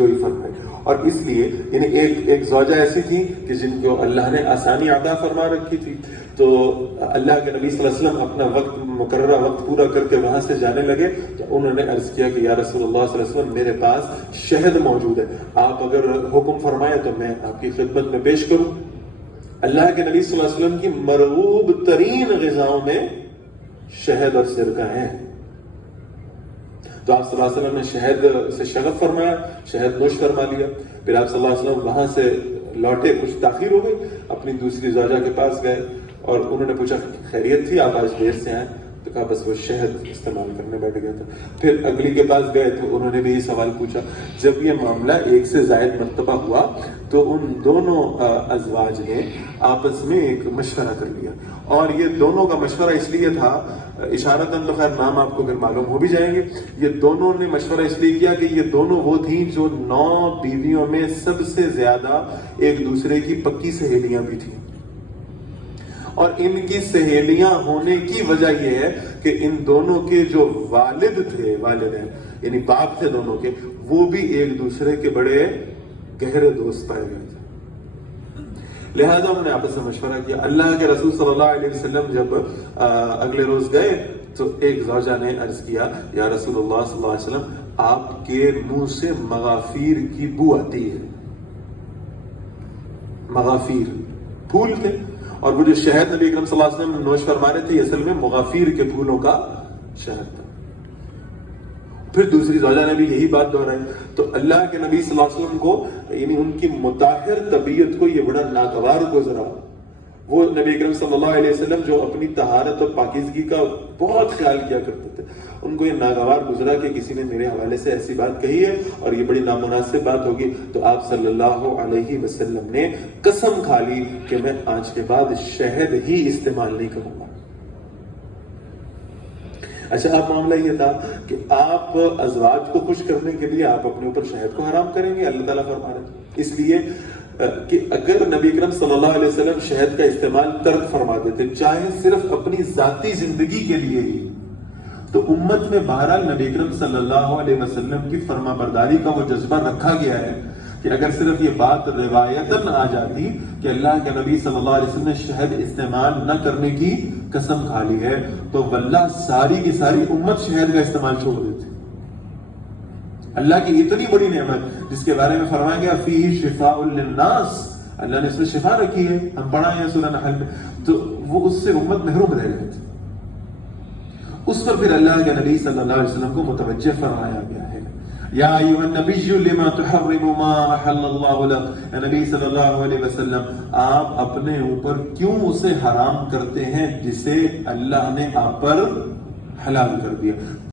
دلجوئی فرمائی. اور اس لیے یعنی ایک زوجہ ایسی تھی کہ جن کو اللہ نے آسانی عطا فرما رکھی تھی، تو اللہ کے نبی صلی اللہ علیہ وسلم اپنا وقت مقررہ وقت پورا کر کے وہاں سے جانے لگے تو انہوں نے عرض کیا کہ یا رسول اللہ صلی اللہ علیہ وسلم میرے پاس شہد موجود ہے، آپ اگر حکم فرمائیں تو میں آپ کی خدمت میں پیش کروں. اللہ کے نبی صلی اللہ علیہ وسلم کی مرغوب ترین غذاؤں میں شہد اور سرکہ ہیں. تو آپ صلی اللہ علیہ وسلم نے شہد سے شغف فرمایا، شہد نوش فرما لیا. پھر آپ صلی اللہ علیہ وسلم وہاں سے لوٹے، کچھ تاخیر ہو گئی، اپنی دوسری زوجہ کے پاس گئے اور انہوں نے پوچھا خیریت تھی، آپ آج دیر سے آئے؟ تو کہا بس وہ شہد استعمال کرنے بیٹھ گیا تھا. پھر اگلی کے پاس گئے تو انہوں نے بھی یہ سوال پوچھا. جب یہ معاملہ ایک سے زائد مرتبہ ہوا تو ان دونوں ازواج نے آپس میں ایک مشورہ کر لیا، اور یہ دونوں کا مشورہ اس لیے تھا، اشارتاً تو خیر نام آپ کو اگر معلوم ہو بھی جائیں گے، یہ دونوں نے مشورہ اس لیے کیا کہ یہ دونوں وہ تھیں جو 9 بیویوں میں سب سے زیادہ ایک دوسرے کی پکی سہیلیاں بھی تھیں. اور ان کی سہیلیاں ہونے کی وجہ یہ ہے کہ ان دونوں کے جو والد تھے، والدین یعنی باپ تھے دونوں کے، وہ بھی ایک دوسرے کے بڑے گہرے دوست پائے گئے تھے. لہذا انہوں نے آپس میں مشورہ کیا. اللہ کے رسول صلی اللہ علیہ وسلم جب اگلے روز گئے تو ایک زوجہ نے عرض کیا یا رسول اللہ صلی اللہ علیہ وسلم آپ کے منہ سے مغافیر کی بو آتی ہے. مغافیر پھول تھے، اور وہ جو شہد نبی اکرم صلی اللہ علیہ وسلم نوش فرما رہے تھے یہ اصل میں مغافیر کے پھولوں کا شہد تھا. پھر دوسری زوجہ نے بھی یہی بات دہرائی. تو اللہ کے نبی صلی اللہ علیہ وسلم کو یعنی ان کی مطہر طبیعت کو یہ بڑا ناگوار گزرا. وہ نبی اکرم صلی اللہ علیہ وسلم جو اپنی طہارت اور پاکیزگی کا بہت خیال کیا کرتے تھے، ان کو یہ ناگوار گزرا کہ کسی نے میرے حوالے سے ایسی بات کہی ہے اور یہ بڑی نامناسب بات ہوگی. تو آپ صلی اللہ علیہ وسلم نے قسم کھا لی کہ میں آج کے بعد شہد ہی استعمال نہیں کروں گا. اچھا، اب معاملہ یہ تھا کہ آپ ازواج کو خوش کرنے کے لیے آپ اپنے اوپر شہد کو حرام کریں گے. اللہ تعالیٰ فرما رہے ہیں اس لیے کہ اگر نبی اکرم صلی اللہ علیہ وسلم شہد کا استعمال ترک فرما دیتے چاہے صرف اپنی ذاتی زندگی کے لیے ہی، تو امت میں بہرحال نبی اکرم صلی اللہ علیہ وسلم کی فرما برداری کا وہ جذبہ رکھا گیا ہے کہ اگر صرف یہ بات روایتاً آ جاتی کہ اللہ کے نبی صلی اللہ علیہ وسلم نے شہد استعمال نہ کرنے کی قسم کھا لی ہے تو واللہ ساری کی ساری امت شہد کا استعمال چھوڑ دیتی. اللہ کی اتنی بڑی نعمت جس کے بارے میں فرمایا گیا فیہ شفاء للناس، اللہ نے اس میں شفا رکھی ہے، ہم پڑھا ہے سورہ نحل میں، تو وہ اس سے امت محروم رہ گئے تھے. اس پر پھر اللہ کے نبی صلی اللہ علیہ وسلم کو متوجہ فرمایا گیا ہے یا ایھا النبی لما تحرم ما احل اللہ لک. نبی صلی اللہ علیہ وسلم آپ اپنے اوپر کیوں اسے حرام کرتے ہیں جسے اللہ نے آپ پر حلال کر دیا.